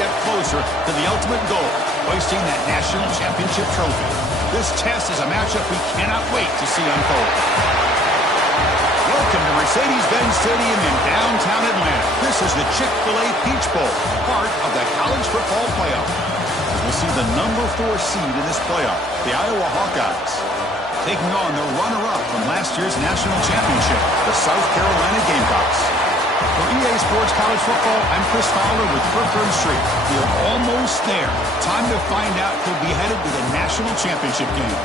step closer to the ultimate goal, hoisting that national championship trophy. This test is a matchup we cannot wait to see unfold. Welcome to Mercedes-Benz Stadium in downtown Atlanta. This is the Chick-fil-A Peach Bowl, part of the college football playoff. As we'll see the number 4 seed in this playoff, the Iowa Hawkeyes, taking on the runner-up from last year's national championship, the South Carolina Gamecocks. For EA Sports College Football, I'm Chris Fowler with Preferred Street. We're almost there. Time to find out who'll be headed to the national championship game.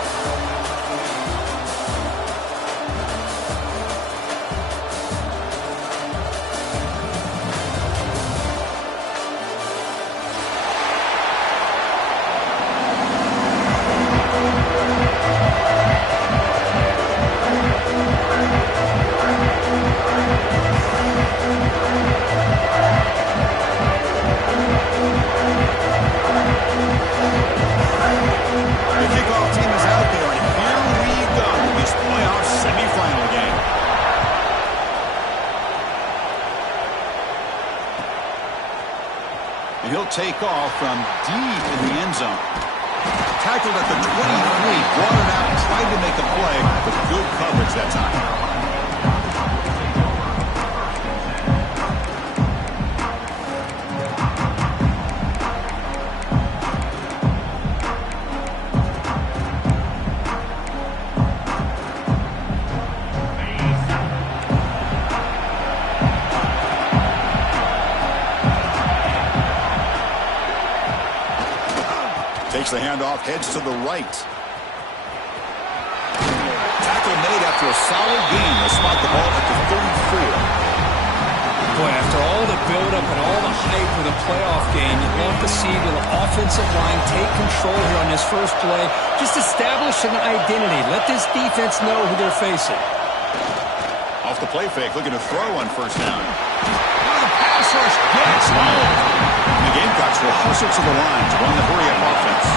Take off from deep in the end zone. Tackled at the 23, brought it out, tried to make a play, but good coverage that time. Takes the handoff, heads to the right. Tackle made after a solid gain. They'll spot the ball at the 34. Boy, after all the build-up and all the hype with a playoff game, you'd love to see the offensive line take control here on this first play. Just establish an identity. Let this defense know who they're facing. Off the play fake, looking to throw on first down. Pass rush gets home. The Gamecocks will hustle to the line to run the hurry-up offense.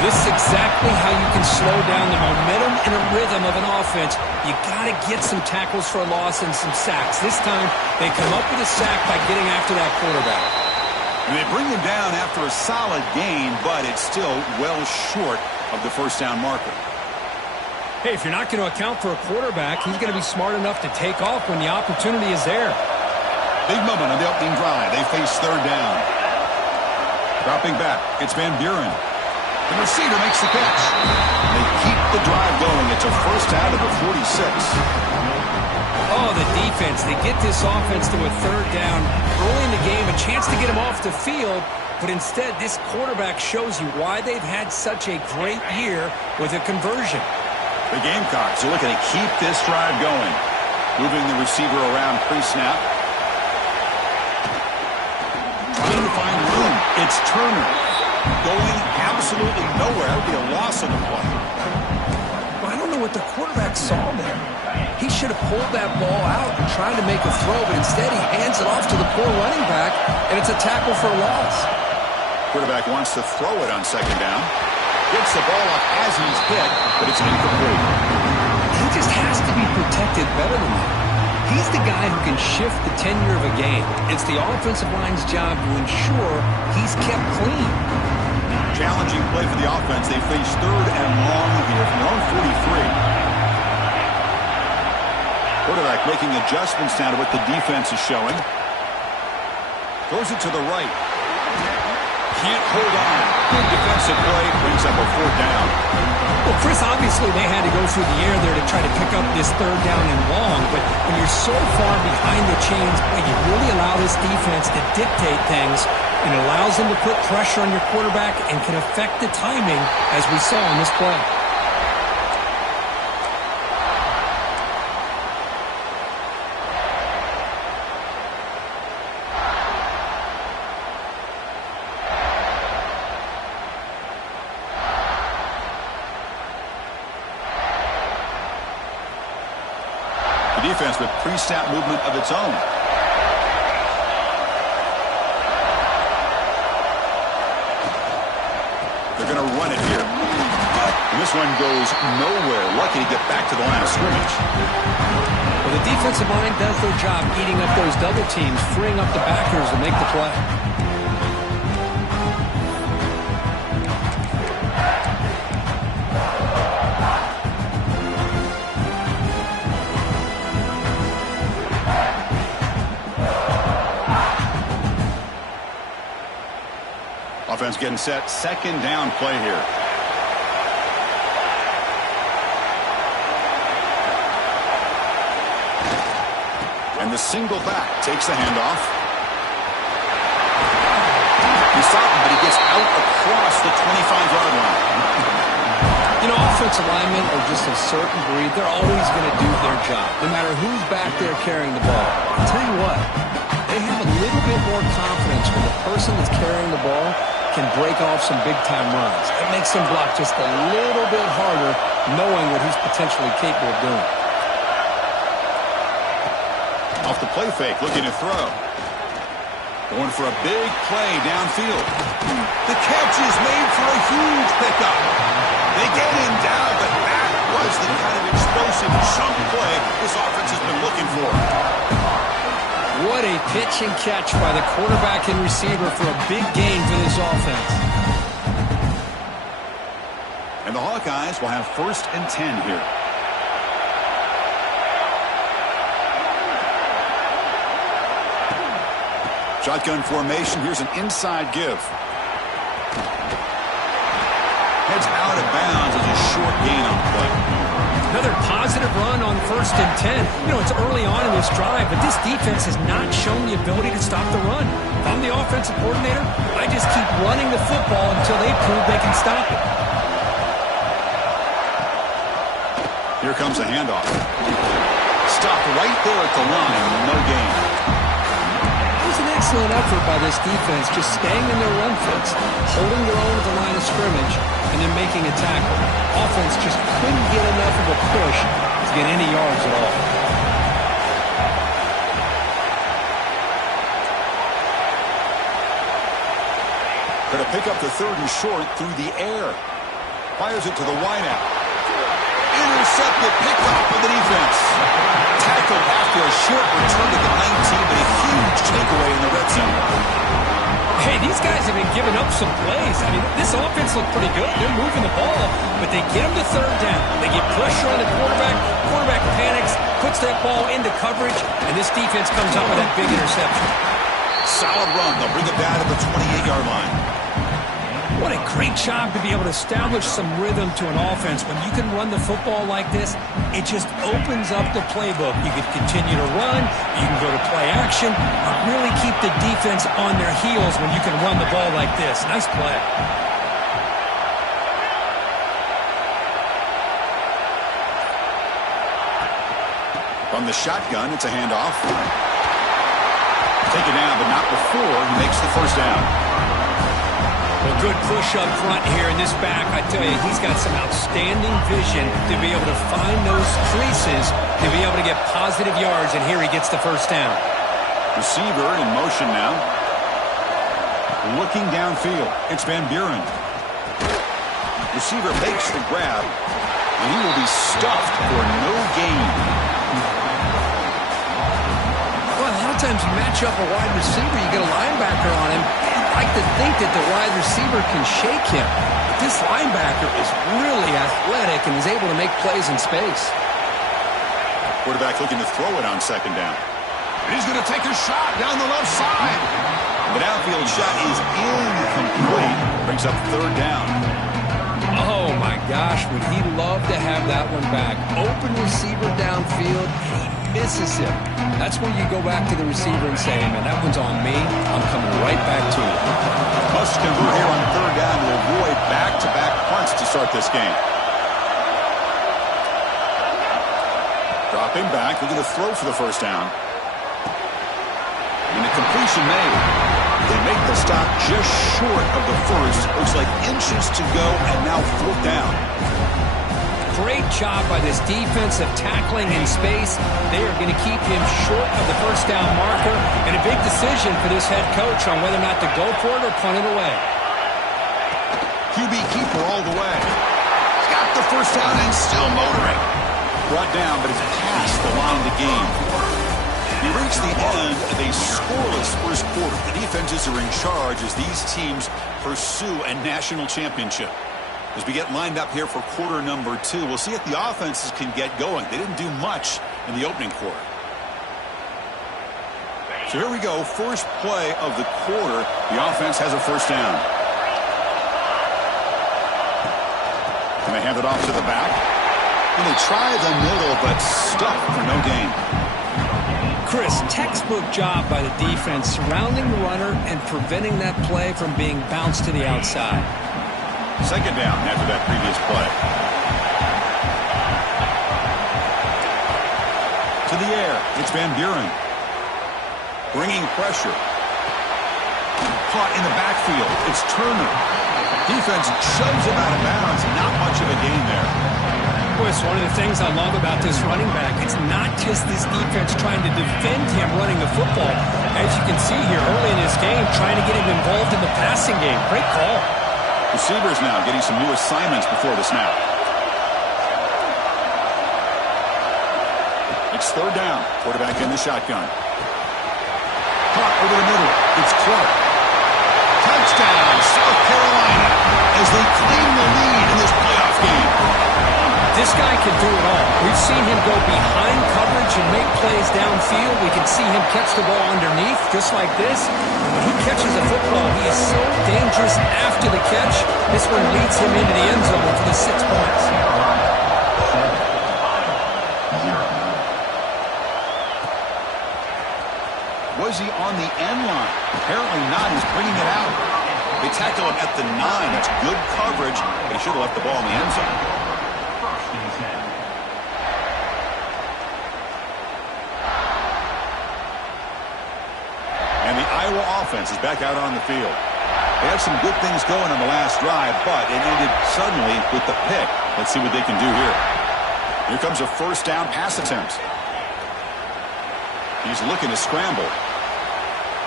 This is exactly how you can slow down the momentum and a rhythm of an offense. You got to get some tackles for a loss and some sacks. This time, they come up with a sack by getting after that quarterback. And they bring him down after a solid gain, but it's still well short of the first down marker. Hey, if you're not going to account for a quarterback, he's going to be smart enough to take off when the opportunity is there. Big moment on the opening drive. They face third down. Dropping back, it's Van Buren. The receiver makes the catch. They keep the drive going. It's a first out of the 46. Oh, the defense. They get this offense to a third down. Early in the game, a chance to get him off the field. But instead, this quarterback shows you why they've had such a great year with a conversion. The Gamecocks are looking to keep this drive going. Moving the receiver around pre-snap. Trying to find room. It's Turner. Going absolutely nowhere. It would be a loss on the play. Well, I don't know what the quarterback saw there. He should have pulled that ball out and tried to make a throw, but instead he hands it off to the poor running back, and it's a tackle for a loss. Quarterback wants to throw it on second down. Gets the ball up as he's hit, but it's incomplete. He just has to be protected better than that. He's the guy who can shift the tenure of a game. It's the offensive line's job to ensure he's kept clean. Challenging play for the offense. They face third and long here from their own 43. Quarterback making adjustments now to what the defense is showing. Throws it to the right. Can't hold on. Good defensive play. Brings up a fourth down. Well, Chris, obviously they had to go through the air there to try to pick up this third down and long, but when you're so far behind the chains, you really allow this defense to dictate things, and it allows them to put pressure on your quarterback and can affect the timing, as we saw in this play. Defense with pre-snap movement of its own. They're going to run it here. And this one goes nowhere. Lucky to get back to the line of scrimmage. Well, the defensive line does their job eating up those double teams, freeing up the backers to make the play. Offense getting set. Second down play here. And the single back takes the handoff. He's stopping, but he gets out across the 25-yard line. You know, offensive linemen are just a certain breed. They're always going to do their job, no matter who's back there carrying the ball. I'll tell you what, they have a little bit more confidence when the person that's carrying the ball can break off some big-time runs. It makes them block just a little bit harder, knowing what he's potentially capable of doing. Off the play fake, looking to throw. Going for a big play downfield. The catch is made for a huge pickup. They get him down, but that was the kind of explosive chunk play this offense has been looking for. What a pitch and catch by the quarterback and receiver for a big gain for this offense. And the Hawkeyes will have 1st and 10 here. Shotgun formation. Here's an inside give. Heads out of bounds as a short gain on play. Another positive run on 1st and 10. You know, it's early on in this drive, but this defense has not shown the ability to stop the run. If I'm the offensive coordinator, I just keep running the football until they prove they can stop it. Here comes a handoff. Stopped right there at the line. No gain. An excellent effort by this defense, just staying in their run fits, holding their own at the line of scrimmage, and then making a tackle. Offense just couldn't get enough of a push to get any yards at all. Going to pick up the 3rd and short through the air. Fires it to the wideout. Intercepted, picked off by the defense. Tackled after a short return to the 19, but a huge takeaway in the red zone. Hey, these guys have been giving up some plays. I mean, this offense looked pretty good. They're moving the ball, but they get them to 3rd down. They get pressure on the quarterback. Quarterback panics, puts that ball into coverage, and this defense comes up with that big interception. Solid run. They'll bring it down to the 28-yard line. What a great job to be able to establish some rhythm to an offense. When you can run the football like this, it just opens up the playbook. You can continue to run, you can go to play action, or really keep the defense on their heels when you can run the ball like this. Nice play. From the shotgun, it's a handoff. Taken down, but not before he makes the 1st down. Well, good push up front here in this back. I tell you, he's got some outstanding vision to be able to find those creases, to be able to get positive yards, and here he gets the 1st down. Receiver in motion now. Looking downfield. It's Van Buren. Receiver makes the grab, and he will be stuffed for no gain. Well, a lot of times you match up a wide receiver, you get a linebacker on him. I like to think that the wide receiver can shake him. But this linebacker is really athletic and is able to make plays in space. Quarterback looking to throw it on 2nd down. And he's going to take a shot down the left side. The downfield shot is incomplete. Brings up 3rd down. Oh, my gosh, would he love to have that one back. Open receiver downfield, and he misses him. That's when you go back to the receiver and say, man, that one's on me. I'm coming right back to you. Must convert here on 3rd down to avoid back-to-back punts to start this game. Dropping back, looking to throw for the 1st down. And a completion made. They make the stop just short of the 1st. Looks like inches to go, and now 4th down. Great job by this defensive tackling in space. They are going to keep him short of the 1st down marker, and a big decision for this head coach on whether or not to go for it or punt it away. QB keeper all the way. Got the 1st down and still motoring. Brought down, but it's past the line to gain. We reach the end of a scoreless 1st quarter. The defenses are in charge as these teams pursue a national championship. As we get lined up here for quarter number 2, we'll see if the offenses can get going. They didn't do much in the opening quarter. So here we go, first play of the quarter. The offense has a 1st down. They hand it off to the back. And they try the middle, but stuck for no gain. Chris, textbook job by the defense surrounding the runner and preventing that play from being bounced to the outside. Second down after that previous play. To the air, it's Van Buren. Bringing pressure. Caught in the backfield, it's Turner. Defense shoves him out of bounds, not much of a gain there. Boy, it's one of the things I love about this running back. It's not just this defense trying to defend him running the football. As you can see here early in this game, trying to get him involved in the passing game. Great call. Receivers now getting some new assignments before the snap. It's third down. Quarterback in the shotgun. Caught over the middle. It's Clark. Touchdown, South Carolina, as they claim the lead in this playoff game. This guy can do it all. We've seen him go behind coverage and make plays downfield. We can see him catch the ball underneath, just like this. When he catches a football, he is so dangerous after the catch. This one leads him into the end zone for the 6 points. Was he on the end line? Apparently not. He's bringing it out. They tackle him at the 9. That's good coverage. He should have left the ball in the end zone. And the Iowa offense is back out on the field. They had some good things going on the last drive, but it ended suddenly with the pick. Let's see what they can do here. Here comes a first down pass attempt. He's looking to scramble.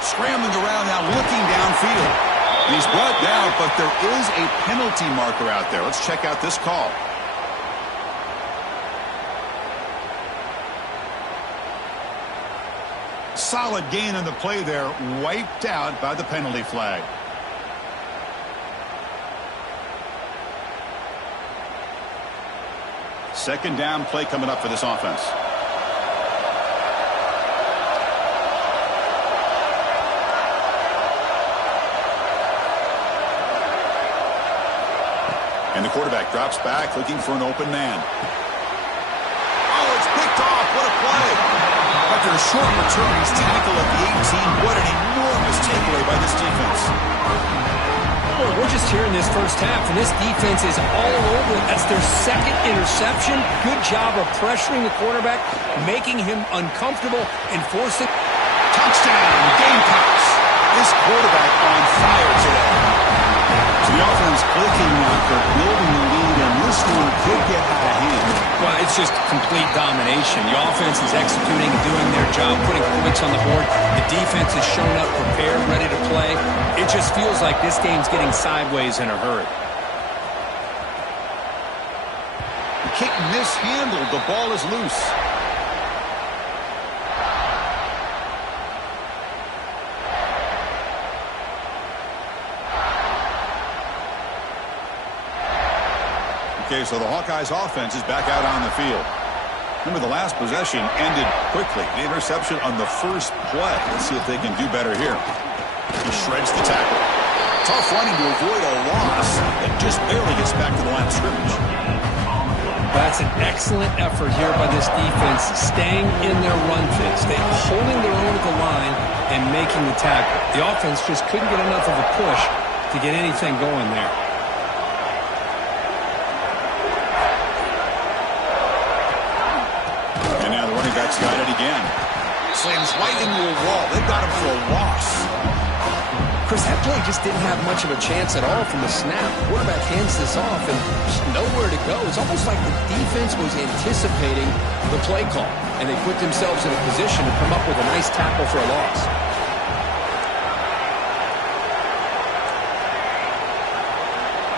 Scrambling around now, looking downfield. And he's brought down, but there is a penalty marker out there. Let's check out this call. Solid gain on the play there, wiped out by the penalty flag. Second down play coming up for this offense. And the quarterback drops back, looking for an open man. Oh, it's picked off. What a play. After a short return, he's tackled at the 18. What an enormous takeaway by this defense. Well, we're just here in this first half, and this defense is all over it. That's their second interception. Good job of pressuring the quarterback, making him uncomfortable, and forcing. Touchdown, Gamecocks. This quarterback on fire today. So the offense clicking after building the lead, and this one could get out of hand. Well, it's just complete domination. The offense is executing and doing their job, putting points on the board. The defense has shown up prepared, ready to play. It just feels like this game's getting sideways in a hurry. The kick mishandled. The ball is loose. Okay, so the Hawkeyes offense is back out on the field. Remember, the last possession ended quickly. The interception on the first play. Let's see if they can do better here. He shreds the tackle. Tough running to avoid a loss that just barely gets back to the line of scrimmage. That's an excellent effort here by this defense, staying in their run fix. They're holding their own at the line and making the tackle. The offense just couldn't get enough of a push to get anything going there. Back's got it again. Slams right into a wall. They've got him for a loss. Chris, that play just didn't have much of a chance at all from the snap. Quarterback hands this off and just nowhere to go. It's almost like the defense was anticipating the play call, and they put themselves in a position to come up with a nice tackle for a loss.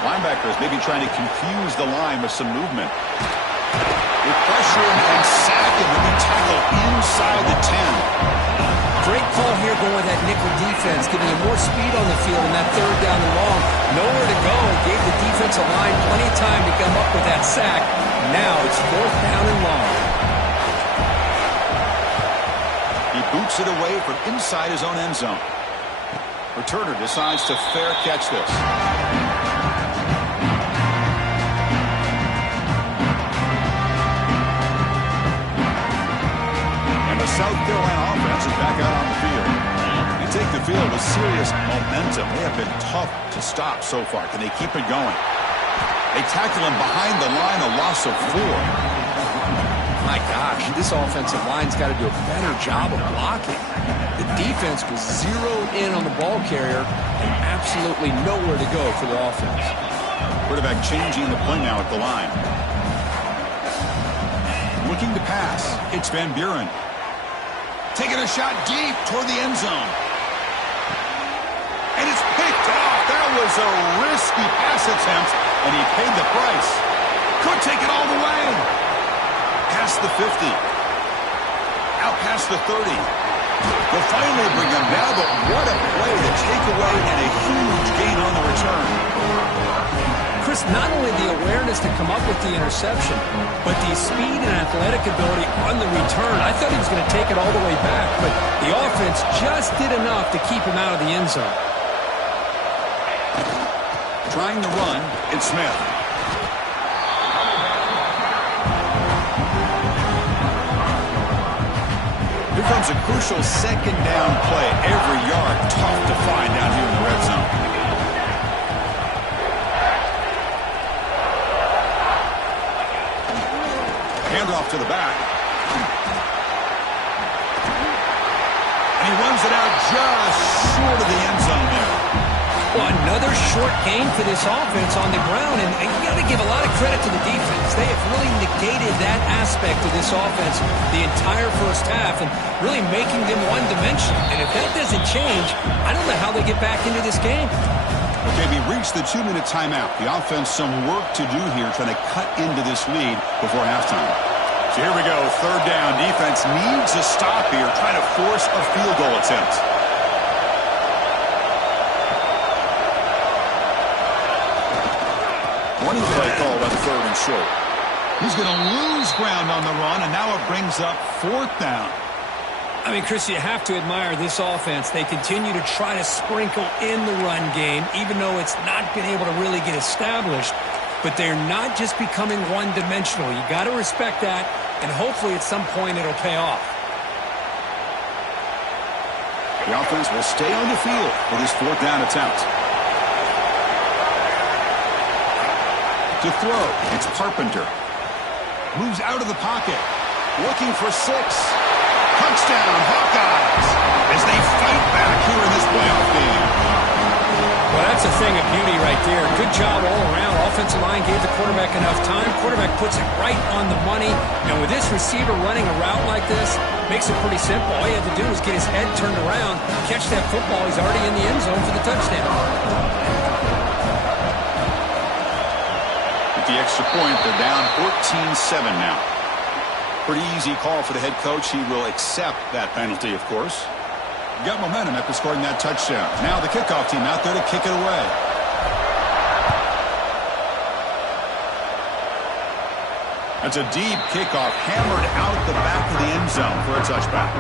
Linebackers maybe trying to confuse the line with some movement. With pressure and sack him and then tackle inside the 10. Great call here going with that nickel defense, giving him more speed on the field in that third down and long. Nowhere to go. Gave the defensive line plenty of time to come up with that sack. Now it's fourth down and long. He boots it away from inside his own end zone. Returner decides to fair catch this. South Carolina offense is back out on the field. They take the field with serious momentum. They have been tough to stop so far. Can they keep it going? They tackle him behind the line, a loss of 4. My gosh, this offensive line's got to do a better job of blocking. The defense was zeroed in on the ball carrier and absolutely nowhere to go for the offense. Quarterback changing the play now at the line. Looking to pass. It's Van Buren. Taking a shot deep toward the end zone. And it's picked off. That was a risky pass attempt, and he paid the price. Could take it all the way. Past the 50. Out past the 30. They'll finally bring him down, but what a play to take away and a huge gain on the return. Chris, not only the awareness to come up with the interception, but the speed and athletic ability on the return. I thought he was going to take it all the way back, but the offense just did enough to keep him out of the end zone. Trying to run, it's Smith. Here comes a crucial second down play. Every yard tough to find down here in the red zone. Handoff to the back. And he runs it out just short of the end zone there. Well, another short gain for this offense on the ground, and you got to give a lot of credit to the defense. They have really negated that aspect of this offense the entire first half and really making them one-dimensional. And if that doesn't change, I don't know how they get back into this game. Okay, we reached the 2-minute timeout. The offense some work to do here trying to cut into this lead before halftime. So here we go, third down. Defense needs a stop here, trying to force a field goal attempt. Running play called on third and short. He's going to lose ground on the run, and now it brings up fourth down. I mean, Chris, you have to admire this offense. They continue to try to sprinkle in the run game, even though it's not been able to really get established. But they're not just becoming one-dimensional. You got to respect that, and hopefully at some point it'll pay off. The offense will stay on the field for this fourth down attempt. To throw, it's Carpenter. Moves out of the pocket. Looking for 6. Touchdown, Hawkeyes, as they fight back here in this playoff game. Well, that's a thing of beauty right there. Good job all around. Offensive line gave the quarterback enough time. Quarterback puts it right on the money. And with this receiver running a route like this, makes it pretty simple. All you have to do is get his head turned around, catch that football. He's already in the end zone for the touchdown. With the extra point, they're down 14-7 now. Pretty easy call for the head coach. He will accept that penalty, of course. Got momentum after scoring that touchdown. Now the kickoff team out there to kick it away. That's a deep kickoff, hammered out the back of the end zone for a touchback.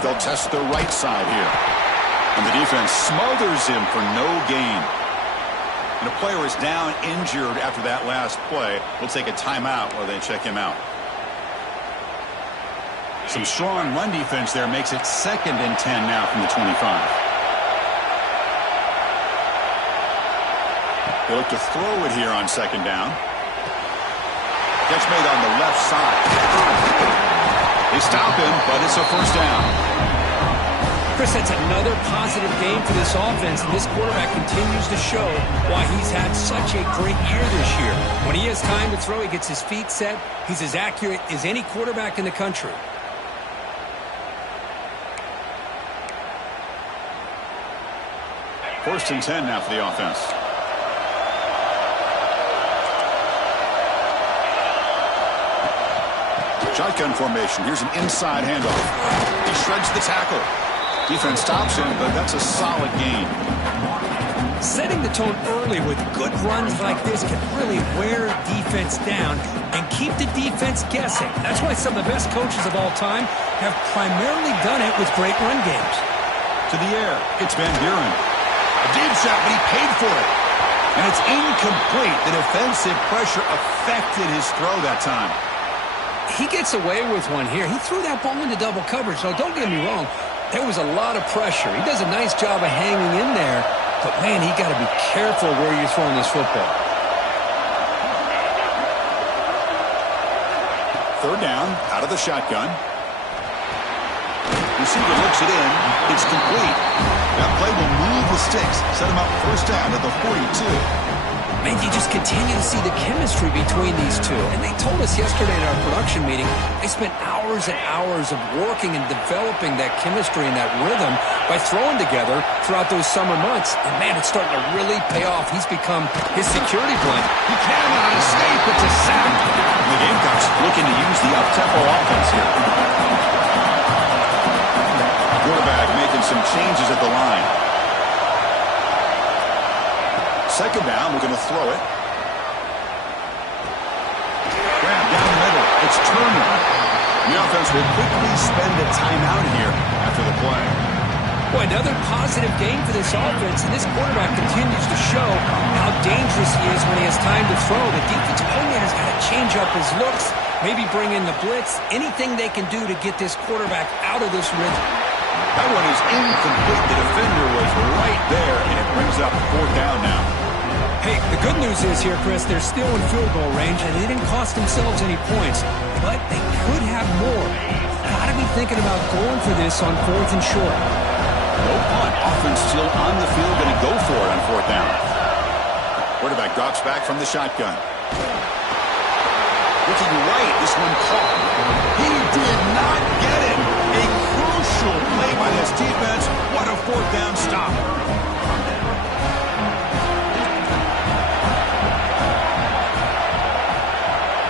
They'll test the right side here. And the defense smothers him for no gain. And a player is down injured after that last play. We'll take a timeout while they check him out. Some strong run defense there makes it 2nd and 10 now from the 25. They look to throw it here on 2nd down. Catch made on the left side. They stop him, but it's a first down. Chris, that's another positive game for this offense, and this quarterback continues to show why he's had such a great year this year. When he has time to throw, he gets his feet set. He's as accurate as any quarterback in the country. First and 10 now for the offense. Shotgun formation. Here's an inside handoff. He shreds the tackle. Defense stops him, but that's a solid gain. Setting the tone early with good runs like this can really wear defense down and keep the defense guessing. That's why some of the best coaches of all time have primarily done it with great run games. To the air. It's Van Buren. A deep shot, but he paid for it. And it's incomplete. The defensive pressure affected his throw that time. He gets away with one here. He threw that ball into double coverage, so don't get me wrong. There was a lot of pressure. He does a nice job of hanging in there. But, man, he got to be careful where you're throwing this football. Third down, out of the shotgun. Receiver looks it in. It's complete. That play will move the sticks. Set him up first down at the 42. Man, you just continue to see the chemistry between these two. And they told us yesterday in our production meeting, they spent hours and hours of working and developing that chemistry and that rhythm by throwing together throughout those summer months. And, man, it's starting to really pay off. He's become his security blanket. He cannot escape. It's a sack. The Gamecocks looking to use the up-tempo offense here. Quarterback making some changes at the line. Second down, we're going to throw it. Grab down the middle. It's Turner. The offense will quickly spend a timeout here after the play. Boy, another positive game for this offense, and this quarterback continues to show how dangerous he is when he has time to throw. The defensive coordinator's got to change up his looks, maybe bring in the blitz, anything they can do to get this quarterback out of this rhythm. That one is incomplete. The defender was right there, and it brings up fourth down now. Hey, the good news is here, Chris, they're still in field goal range, and they didn't cost themselves any points, but they could have more. Got to be thinking about going for this on fourth and short. No punt. Offense still on the field, going to go for it on fourth down. Quarterback drops back from the shotgun. Looking right, this one caught. He did not get it. A crucial play by this defense. What a fourth down stop.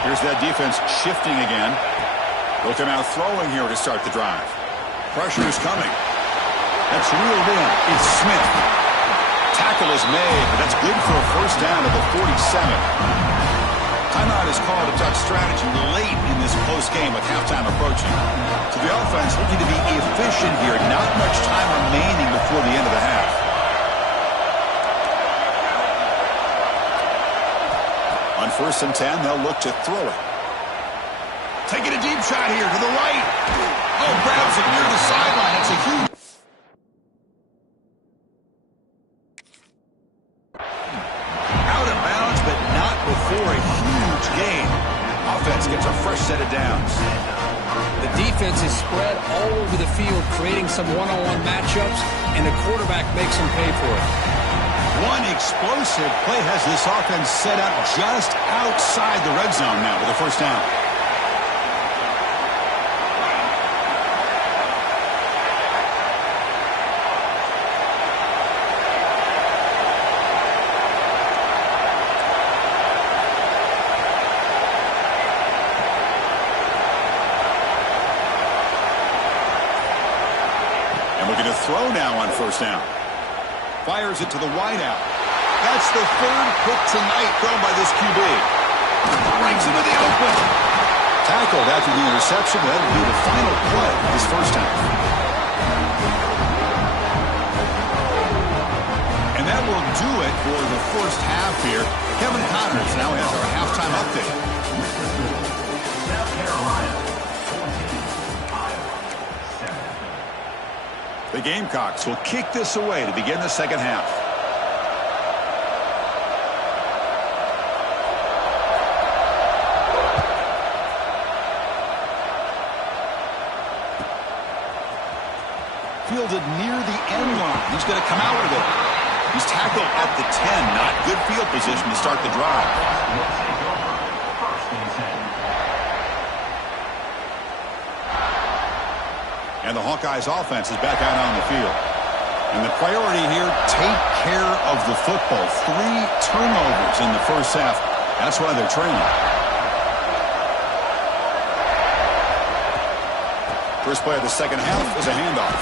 Here's that defense shifting again. They'll come out throwing here to start the drive. Pressure is coming. That's reeled in. It's Smith. Tackle is made, but that's good for a first down at the 47. Timeout is called to touch strategy late in this close game with halftime approaching. So the offense looking to be efficient here. Not much time remaining before the end of the half. On first and 10, they'll look to throw it. Taking a deep shot here to the right. Oh, grabs it near the sideline. It's a huge... Out of bounds, but not before a huge gain. Offense gets a fresh set of downs. The defense is spread all over the field, creating some one-on-one matchups, and the quarterback makes them pay for it. One explosive play has this offense set up just outside the red zone now with a first down. And we're going to throw now on first down. Fires it to the wideout. That's the third pick tonight thrown by this QB. Breaks into the open. Tackled after the interception. That'll be the final play this first half. And that will do it for the first half here. Kevin Connors now has our halftime update. The Gamecocks will kick this away to begin the second half. Fielded near the end line. He's going to come out with it. He's tackled at the 10. Not good field position to start the drive. And the Hawkeyes offense is back out on the field. And the priority here, take care of the football. 3 turnovers in the first half. That's why they're trailing. First play of the second half is a handoff.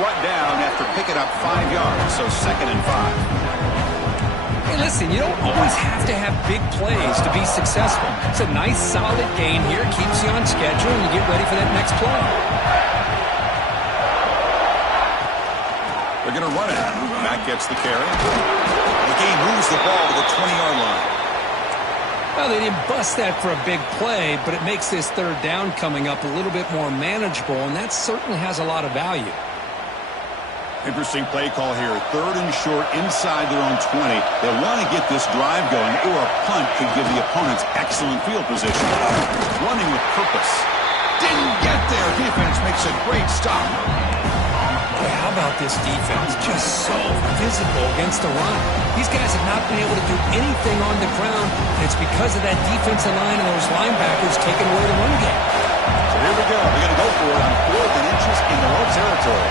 Brought down after picking up 5 yards, so 2nd and 5. Hey, listen, you don't always have to have big plays to be successful. It's a nice, solid gain here. Keeps you on schedule, and you get ready for that next play. They're going to run it. Matt gets the carry. The game moves the ball to the 20-yard line. Well, they didn't bust that for a big play, but it makes this third down coming up a little bit more manageable, and that certainly has a lot of value. Interesting play call here. 3rd and short inside their own 20. They want to get this drive going, or a punt could give the opponents excellent field position. Running with purpose. Didn't get there. Defense makes a great stop. Boy, how about this defense? Just so visible against the run. These guys have not been able to do anything on the ground, and it's because of that defensive line and those linebackers taking away the run game. So here we go. They're going to go for it on 4th and inches in their own territory.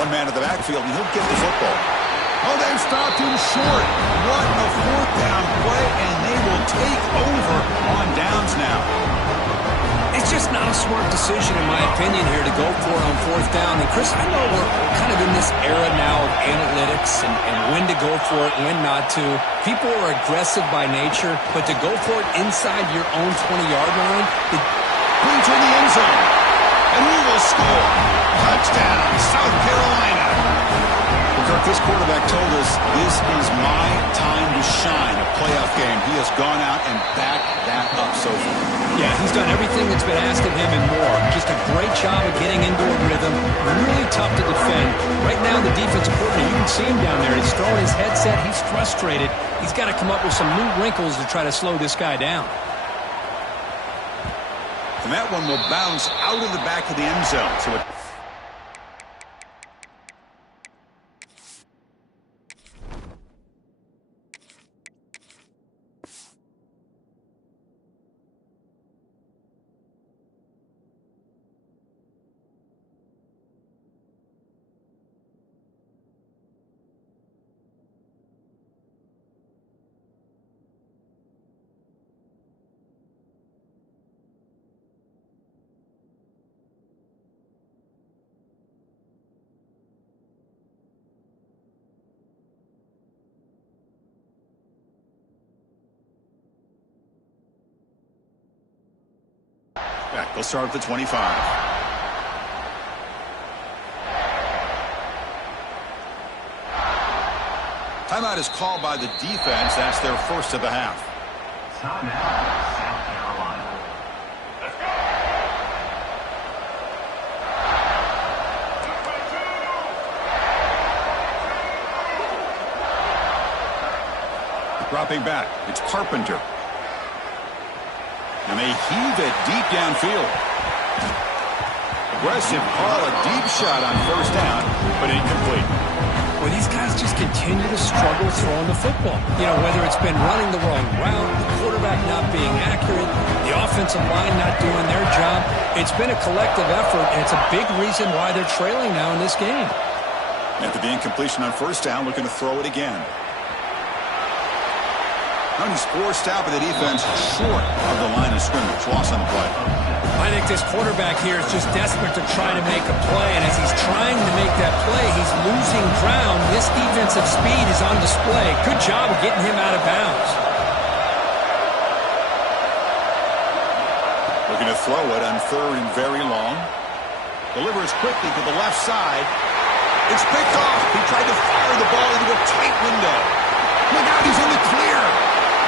One man in the backfield, and he'll get the football. Oh, they've stopped him short. What a 4th down play, and they will take over on downs now. It's just not a smart decision, in my opinion, here to go for it on 4th down. And, Chris, I know we're kind of in this era now of analytics and when to go for it, when not to. People are aggressive by nature, but to go for it inside your own 20-yard line, it brings in the end zone. And he will score. Touchdown, South Carolina. Kirk, this quarterback told us this is my time to shine, a playoff game. He has gone out and backed that up so far. Yeah, he's done everything that's been asked of him and more. Just a great job of getting into a rhythm. Really tough to defend. Right now, the defensive coordinator, you can see him down there. He's throwing his headset. He's frustrated. He's got to come up with some new wrinkles to try to slow this guy down. And that one will bounce out of the back of the end zone. So it they'll start at the 25. Timeout is called by the defense. That's their first of the half. Timeout, South Carolina. Let's go. Dropping back, it's Carpenter. And they heave it deep downfield. Aggressive call, a deep shot on 1st down, but incomplete. Well, these guys just continue to struggle throwing the football. You know, whether it's been running the wrong route, the quarterback not being accurate, the offensive line not doing their job. It's been a collective effort, and it's a big reason why they're trailing now in this game. After the incompletion on 1st down, looking to throw it again. Now he's forced out by the defense short of the line of scrimmage. Loss on the play. I think this quarterback here is just desperate to try to make a play, and as he's trying to make that play, he's losing ground. This defensive speed is on display. Good job of getting him out of bounds. Looking to throw it on 3rd and very long. Delivers quickly to the left side. It's picked off. He tried to fire the ball into a tight window. Look out, he's in the clear.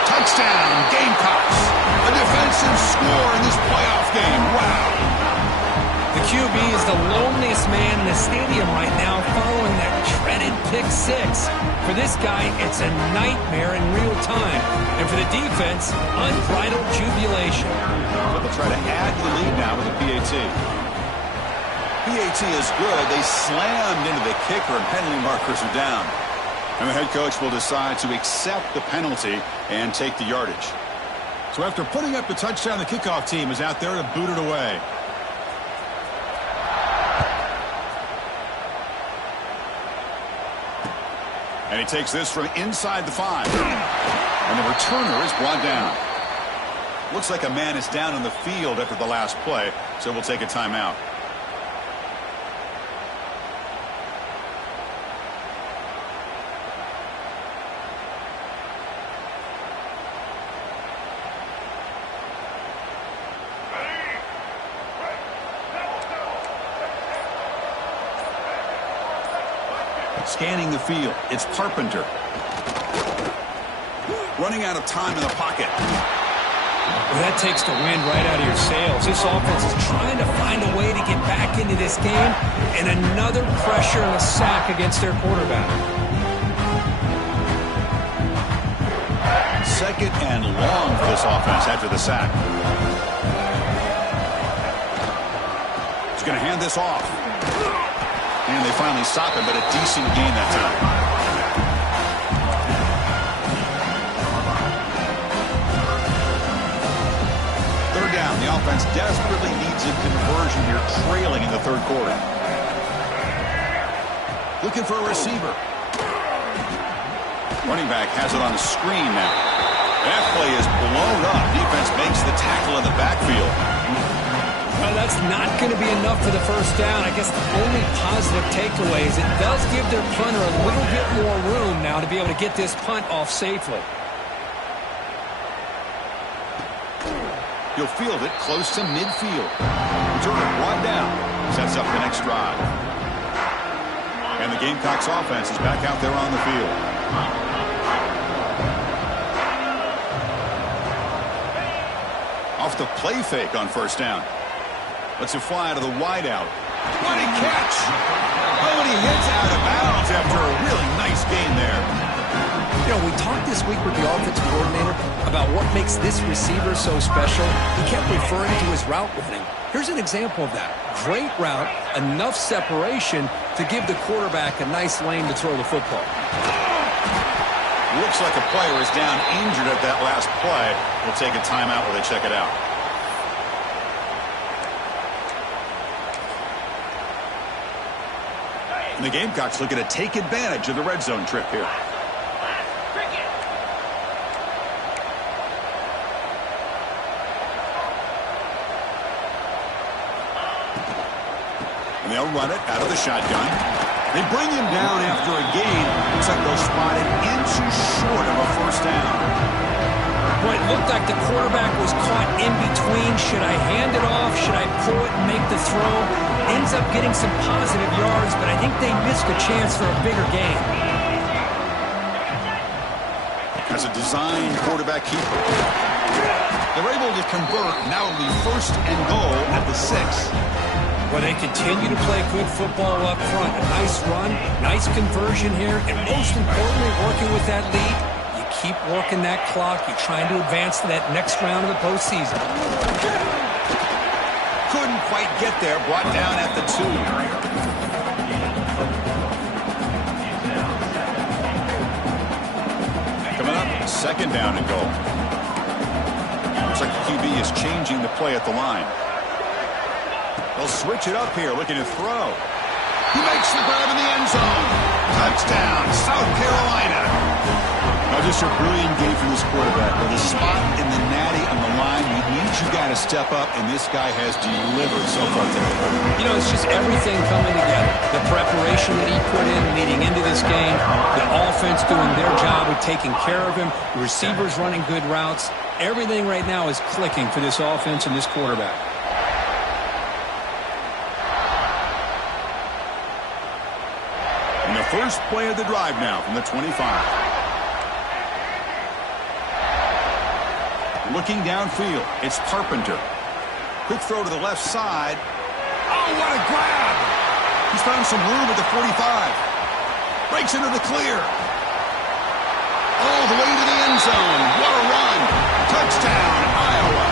Touchdown, Gamecocks. A defensive score in this playoff game. Wow. The QB is the loneliest man in the stadium right now following that dreaded pick 6. For this guy, it's a nightmare in real time. And for the defense, unbridled jubilation. But they'll try to add to the lead now with a PAT. PAT is good. They slammed into the kicker and penalty markers are down. And the head coach will decide to accept the penalty and take the yardage. So after putting up the touchdown, the kickoff team is out there to boot it away. And he takes this from inside the 5. And the returner is brought down. Looks like a man is down on the field after the last play, so we'll take a timeout. Scanning the field, it's Carpenter. Running out of time in the pocket. Well, that takes the wind right out of your sails. This offense is trying to find a way to get back into this game, and another pressure and a sack against their quarterback. Second and long for this offense after the sack. He's going to hand this off. And they finally stop him, but a decent gain that time. Down. The offense desperately needs a conversion here, trailing in the third quarter. Looking for a receiver. Running back has it on the screen now. That play is blown up. Defense makes the tackle in the backfield. Well, that's not going to be enough for the first down. I guess the only positive takeaway is it does give their punter a little bit more room now to be able to get this punt off safely. He'll field it close to midfield. Return it one down. Sets up the next drive. And the Gamecocks offense is back out there on the field. Off the play fake on first down. Lets it fly to the wideout. What a catch! Oh, and he hits out of bounds after a really nice gain there. You know, we talked this week with the offensive coordinator about what makes this receiver so special. He kept referring to his route running. Here's an example of that. Great route, enough separation to give the quarterback a nice lane to throw the football. Looks like a player is down injured at that last play. We'll take a timeout while they check it out. And the Gamecocks looking to take advantage of the red zone trip here. They'll run it out of the shotgun. They bring him down after a gain. Looks like they'll spot it in too short of a first down. Well, it looked like the quarterback was caught in between. Should I hand it off? Should I pull it and make the throw? Ends up getting some positive yards, but I think they missed a chance for a bigger gain. As a design quarterback keeper. They're able to convert. Now it'll be first and goal at the 6. Well, they continue to play good football up front. A nice run, nice conversion here, and most importantly, working with that lead, you keep working that clock. You're trying to advance to that next round of the postseason. Couldn't quite get there. Brought down at the 2. Coming up, second down and goal. Looks like the QB is changing the play at the line. They'll switch it up here, looking to throw. He makes the grab in the end zone. Touchdown, South Carolina. Now just a brilliant game from this quarterback. With a spot in the natty on the line, you got to step up, and this guy has delivered so far today. You know, it's just everything coming together. The preparation that he put in leading into this game, the offense doing their job of taking care of him, the receivers running good routes. Everything right now is clicking for this offense and this quarterback. First play of the drive now from the 25. Looking downfield, it's Carpenter. Quick throw to the left side. Oh, what a grab! He's found some room at the 45. Breaks into the clear. All the way to the end zone. What a run! Touchdown, Iowa!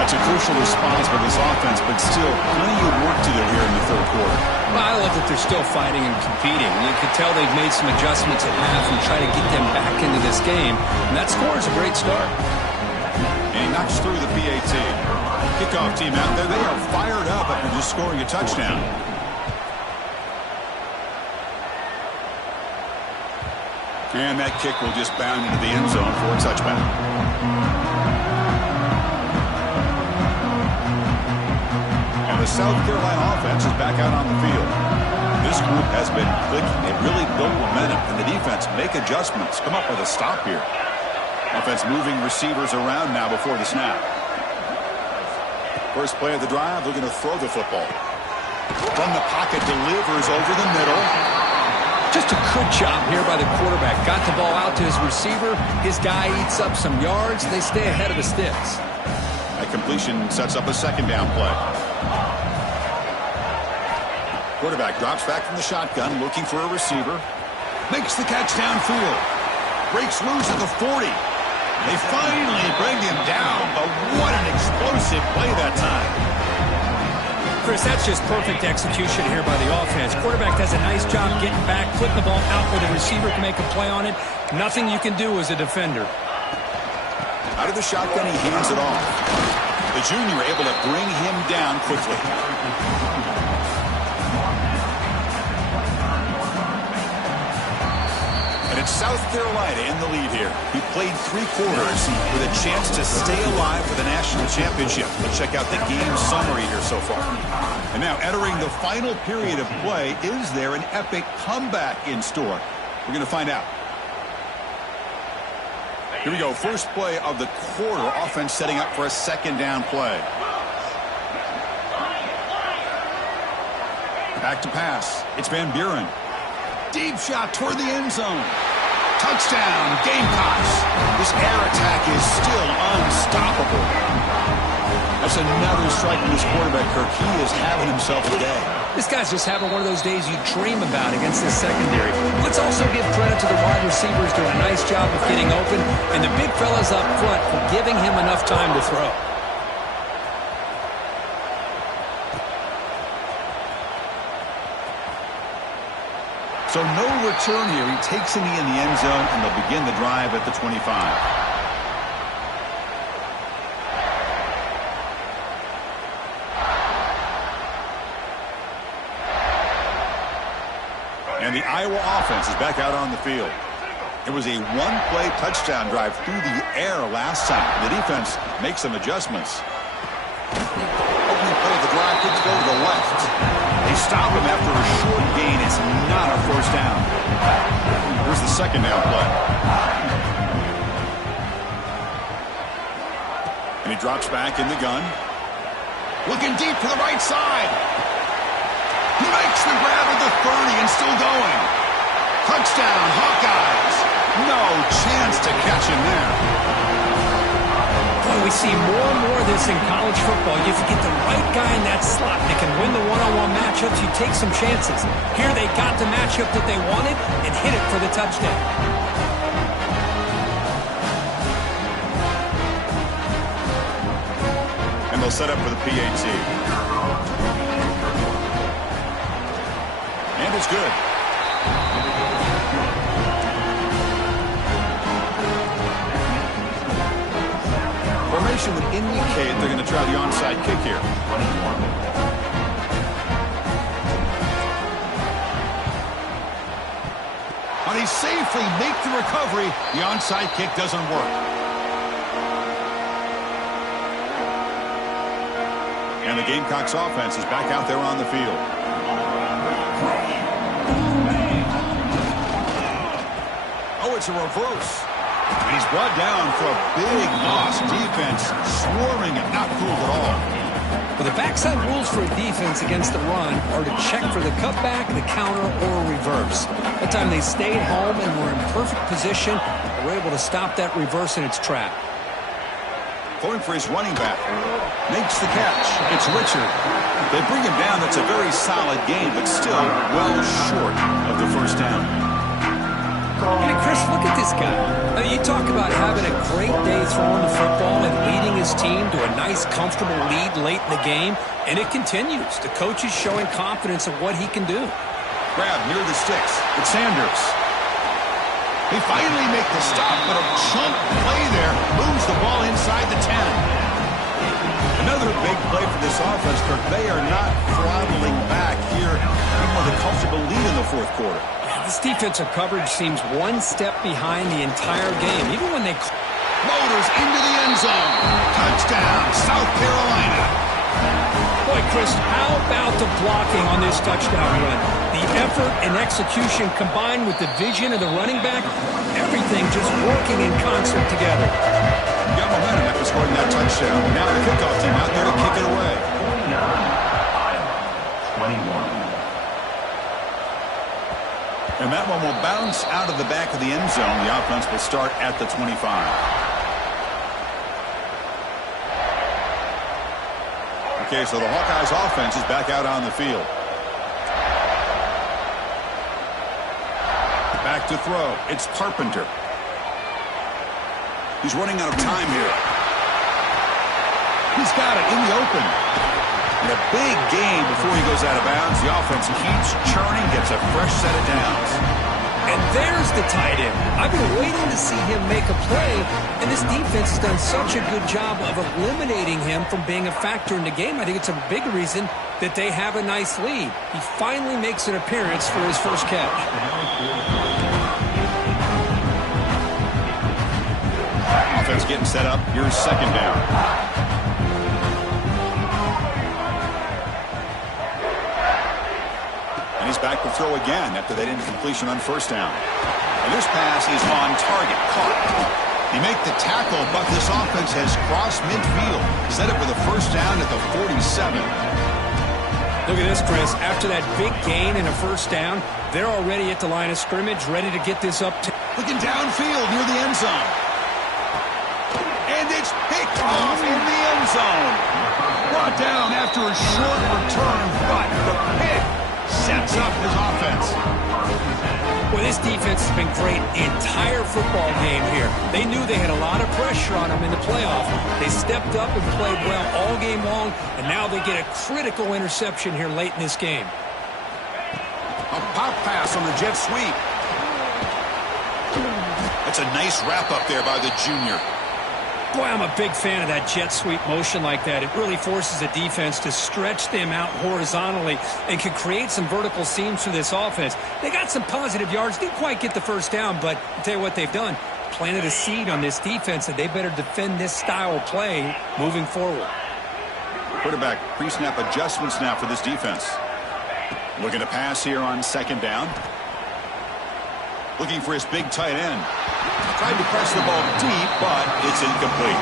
That's a crucial response by this offense, but still plenty of work to do here in the third quarter. Well, I love that they're still fighting and competing. You can tell they've made some adjustments at half and try to get them back into this game. And that score is a great start. And he knocks through the PAT. Kickoff team out there. They are fired up after just scoring a touchdown. And that kick will just bound into the end zone for a touchback. The South Carolina offense is back out on the field. This group has been clicking. They've really built momentum, and the defense make adjustments. Come up with a stop here. Offense moving receivers around now before the snap. First play of the drive, looking to throw the football. From the pocket, delivers over the middle. Just a good job here by the quarterback. Got the ball out to his receiver. His guy eats up some yards. They stay ahead of the sticks. That completion sets up a second down play. Quarterback drops back from the shotgun, looking for a receiver. Makes the catch downfield. Breaks loose at the 40. They finally bring him down, but what an explosive play that time. Chris, that's just perfect execution here by the offense. Quarterback does a nice job getting back, putting the ball out where the receiver can make a play on it. Nothing you can do as a defender. Out of the shotgun, he hands it off. The junior able to bring him down quickly. And it's South Carolina in the lead here. He played 3 quarters with a chance to stay alive for the national championship. Let's check out the game summary here so far. And now entering the final period of play, is there an epic comeback in store? We're going to find out. Here we go. First play of the quarter. Offense setting up for a second down play. Back to pass. It's Van Buren. Deep shot toward the end zone. Touchdown, Gamecocks. This air attack is still unstoppable. That's another strike from this quarterback, Kirk. He is having himself a day. This guy's just having one of those days you dream about against the secondary. Let's also give credit to the wide receivers doing a nice job of getting open, and the big fellas up front for giving him enough time to throw. So no return here. He takes in the end zone, and they'll begin the drive at the 25. And the Iowa offense is back out on the field. It was a one-play touchdown drive through the air last time. The defense makes some adjustments. Opening play of the drive could go to the left. They stop him after a short gain. It's not a first down. Here's the second down play. And he drops back in the gun. Looking deep to the right side. He makes the grab at the 30 and still going. Touchdown, Hawkeyes. No chance to catch him there. Boy, we see more and more of this in college football. If you get the right guy in that slot that can win the one-on-one matchups, you take some chances. Here they got the matchup that they wanted and hit it for the touchdown. And they'll set up for the PAT. And it's good. Formation would indicate they're going to try the onside kick here. When they safely make the recovery, the onside kick doesn't work. And the Gamecocks offense is back out there on the field. Oh, it's a reverse. And he's brought down for a big loss. Defense swarming and not cool at all. Well, the backside rules for a defense against the run are to check for the cutback, the counter, or reverse. That time they stayed home and were in perfect position. They were able to stop that reverse in its track. Going for his running back. Makes the catch. It's Richard. They bring him down. That's a very solid game, but still well short of the first down. Hey, Chris, look at this guy. I mean, you talk about having a great day throwing the football and leading his team to a nice, comfortable lead late in the game, and it continues. The coach is showing confidence of what he can do. Grab near the sticks. It's Sanders. They finally make the stop, but a chunk play there moves the ball inside the 10. Another big play for this offense, Kirk. They are not throttling back here, even with a comfortable lead in the fourth quarter. This defensive coverage seems one step behind the entire game. Even when they... Motors into the end zone. Touchdown, South Carolina. Boy, Chris, how about the blocking on this touchdown run? The effort and execution combined with the vision of the running back, everything just working in concert together. Got momentum after scoring that touchdown. Now the kickoff team out there to kick it away. 21. And that one will bounce out of the back of the end zone. The offense will start at the 25. Okay, so the Hawkeyes offense is back out on the field. Back to throw. It's Carpenter. He's running out of time here. He's got it in the open. And a big gain before he goes out of bounds. The offense keeps churning, gets a fresh set of downs. And there's the tight end. I've been waiting to see him make a play, and this defense has done such a good job of eliminating him from being a factor in the game. I think it's a big reason that they have a nice lead. He finally makes an appearance for his first catch. Offense getting set up. Here's second down. And he's back to throw again after that incompletion on first down. And this pass is on target. Caught. He made the tackle, but this offense has crossed midfield. Set up with a first down at the 47. Look at this, Chris. After that big gain and a first down, they're already at the line of scrimmage, ready to get this up. Looking downfield near the end zone. And it's picked off in the end zone. Brought down after a short return, but the pick sets up his offense. Well, this defense has been great the entire football game here. They knew they had a lot of pressure on them in the playoff. They stepped up and played well all game long, and now they get a critical interception here late in this game. A pop pass on the jet sweep. That's a nice wrap up there by the junior. Boy, I'm a big fan of that jet sweep motion like that. It really forces the defense to stretch them out horizontally and can create some vertical seams for this offense. They got some positive yards. Didn't quite get the first down, but I'll tell you what they've done. Planted a seed on this defense, and they better defend this style of play moving forward. Quarterback pre-snap adjustments now for this defense. Looking to pass here on second down. Looking for his big tight end. Tried to press the ball deep, but it's incomplete.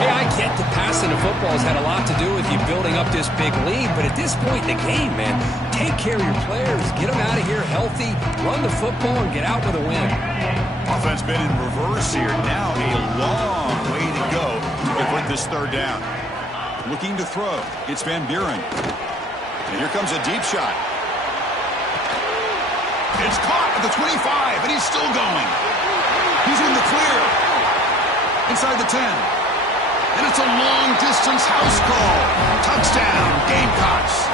Hey, I get that passing the football has had a lot to do with you building up this big lead, but at this point in the game, man, take care of your players. Get them out of here healthy, run the football, and get out with a win. Offense been in reverse here. Now a long way to go to convert this third down. Looking to throw. It's Van Buren. And here comes a deep shot. It's caught at the 25, and he's still going. He's in the clear. Inside the 10. And it's a long-distance house call. Touchdown, Gamecocks.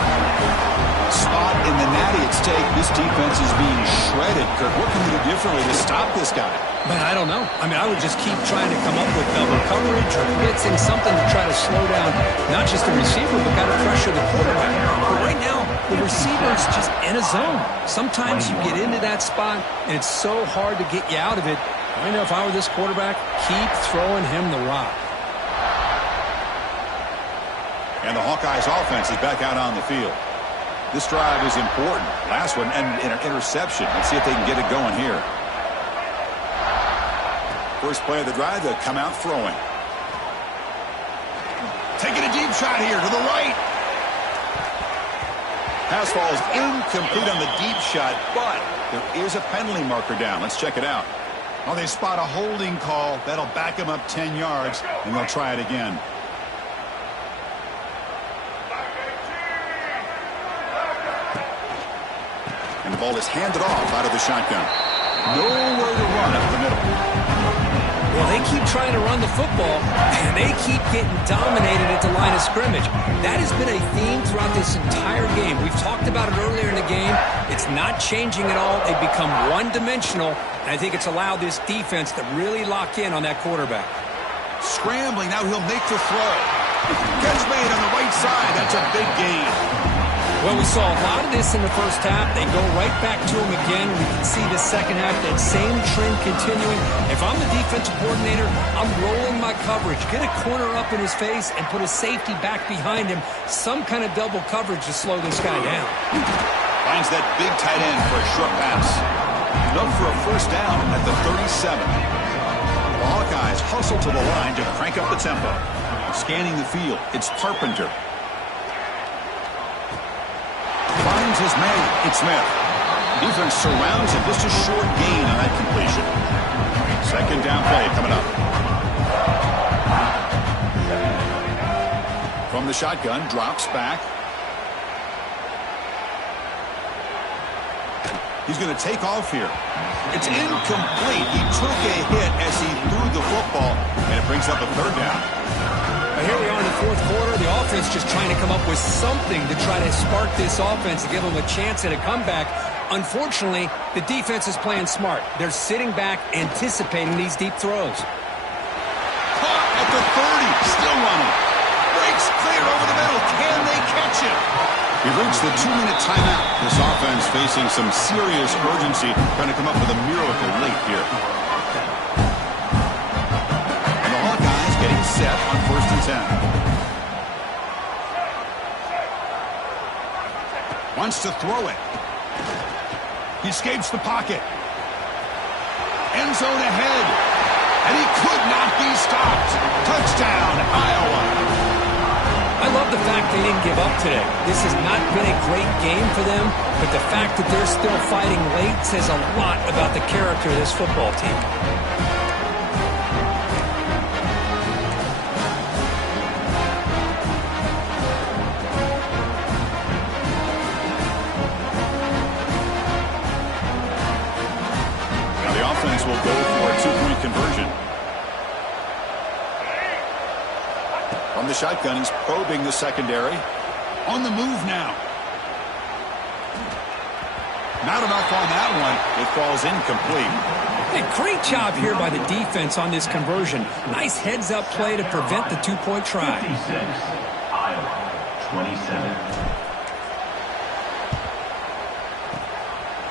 Spot in the natty at stake. This defense is being shredded. Kirk, what can we do differently to stop this guy? Man, I don't know. I mean, I would just keep trying to come up with double coverage or blitzing, something to try to slow down not just the receiver, but got to pressure the quarterback. But right now, the receiver's just in a zone. Sometimes you get into that spot, and it's so hard to get you out of it. I know if I were this quarterback, keep throwing him the rock. And the Hawkeyes offense is back out on the field. This drive is important. Last one ended in an interception. Let's see if they can get it going here. First play of the drive, they'll come out throwing. Taking a deep shot here to the right. Pass falls incomplete on the deep shot, but there is a penalty marker down. Let's check it out. Well, they spot a holding call. That'll back them up 10 yards, and they'll try it again. And the ball is handed off out of the shotgun. Nowhere to run up the middle. Well, they keep trying to run the football, and they keep getting dominated at the line of scrimmage. That has been a theme throughout this entire game. We've talked about it earlier in the game. It's not changing at all. They've become one-dimensional, and I think it's allowed this defense to really lock in on that quarterback. Scrambling, now he'll make the throw. Catch made on the right side. That's a big gain. Well, we saw a lot of this in the first half. They go right back to him again. We can see the second half, that same trend continuing. If I'm the defensive coordinator, I'm rolling my coverage. Get a corner up in his face and put a safety back behind him. Some kind of double coverage to slow this guy down. Finds that big tight end for a short pass. Enough for a first down at the 37. The Hawkeyes hustle to the line to crank up the tempo. Scanning the field, it's Carpenter. Finds his man. It's Smith. Defense surrounds him. Just a short gain on that completion. Second down play coming up. From the shotgun, drops back. He's going to take off here. It's incomplete. He took a hit as he threw the football, and it brings up a third down. Now here we are in the fourth quarter. The offense just trying to come up with something to try to spark this offense to give them a chance at a comeback. Unfortunately, the defense is playing smart. They're sitting back, anticipating these deep throws. Caught at the 30, still running. Breaks clear over the middle. Can they catch him? We've reached the 2-minute timeout. This offense facing some serious urgency, trying to come up with a miracle late here. And the Hawkeyes getting set on 1st and 10. Wants to throw it. He escapes the pocket. End zone ahead. And he could not be stopped. Touchdown, Iowa. I love the fact they didn't give up today. This has not been a great game for them, but the fact that they're still fighting late says a lot about the character of this football team. Now the offense will go for a 2-point conversion. From the shotgun, he's probing the secondary. On the move now. Not enough on that one. It falls incomplete. A great job here by the defense on this conversion. Nice heads-up play to prevent the 2-point try. 56, Iowa, 27.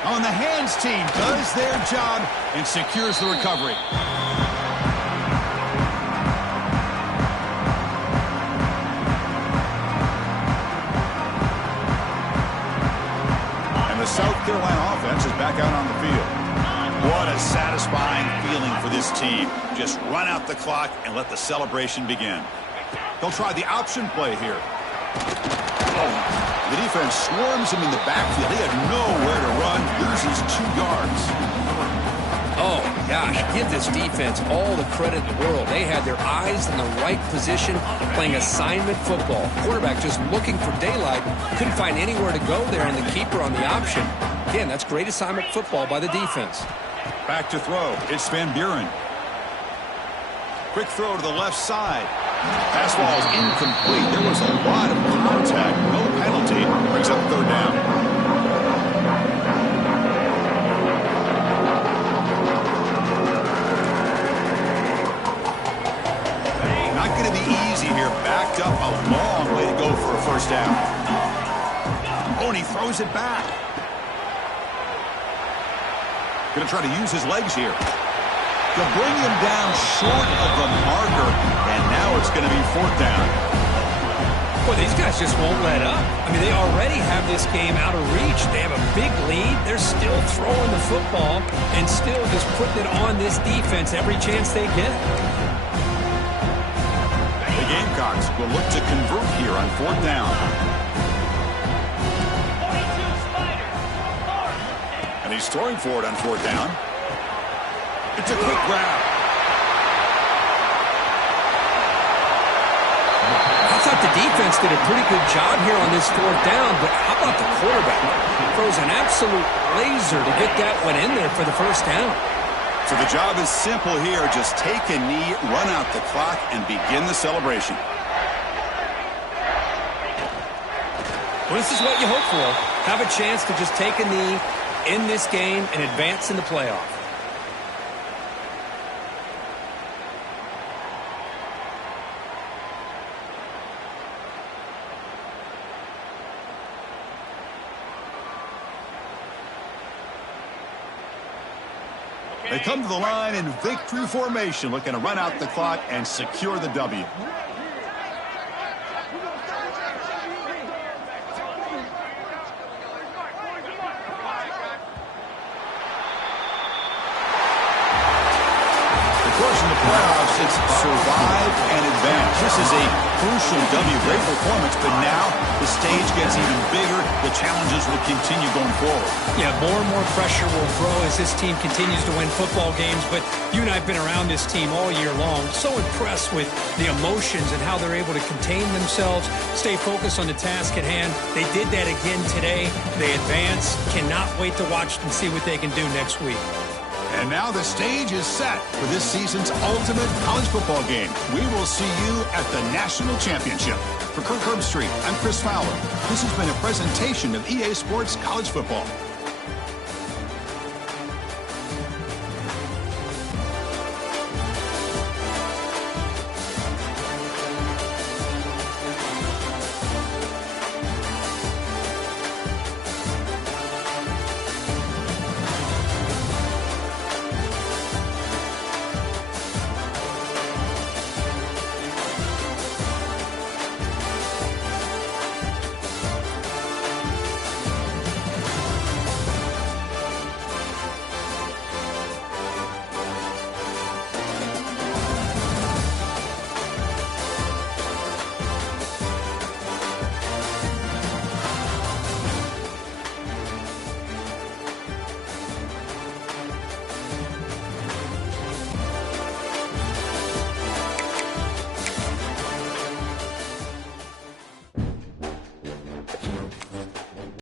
On the hands team does their job and secures the recovery. The South Carolina offense is back out on the field. What a satisfying feeling for this team. Just run out the clock and let the celebration begin. They'll try the option play here. The defense swarms him in the backfield. He had nowhere to run. Loses 2 yards. Oh, gosh, give this defense all the credit in the world. They had their eyes in the right position, playing assignment football. Quarterback just looking for daylight, couldn't find anywhere to go there, and the keeper on the option. Again, that's great assignment football by the defense. Back to throw. It's Van Buren. Quick throw to the left side. Pass ball is incomplete. There was a lot of contact. No penalty. Brings up third down. Backed up a long way to go for a first down. Oh, and he throws it back. Going to try to use his legs here. They'll bring him down short of the marker, and now it's going to be 4th down. Boy, these guys just won't let up. I mean, they already have this game out of reach. They have a big lead. They're still throwing the football and still just putting it on this defense every chance they get. Gamecocks will look to convert here on 4th down. And he's throwing for it on 4th down. It's a quick grab. I thought the defense did a pretty good job here on this 4th down, but how about the quarterback? Throws an absolute laser to get that one in there for the first down. So the job is simple here. Just take a knee, run out the clock, and begin the celebration. Well, this is what you hope for. Have a chance to just take a knee, in this game, and advance in the playoff. They come to the line in victory formation, looking to run out the clock and secure the W. Of course, in the playoffs, It's survive and advance. This is a crucial W. Great performance, but now the stage gets even bigger. The challenges will continue going forward. Yeah, more and more pressure will grow as this team continues to win football games. But you and I have been around this team all year long. So impressed with the emotions and how they're able to contain themselves, stay focused on the task at hand. They did that again today. They advance. Cannot wait to watch and see what they can do next week. And now the stage is set for this season's ultimate college football game. We will see you at the National Championship. For Kirk Herbstreit, I'm Chris Fowler. This has been a presentation of EA Sports College Football.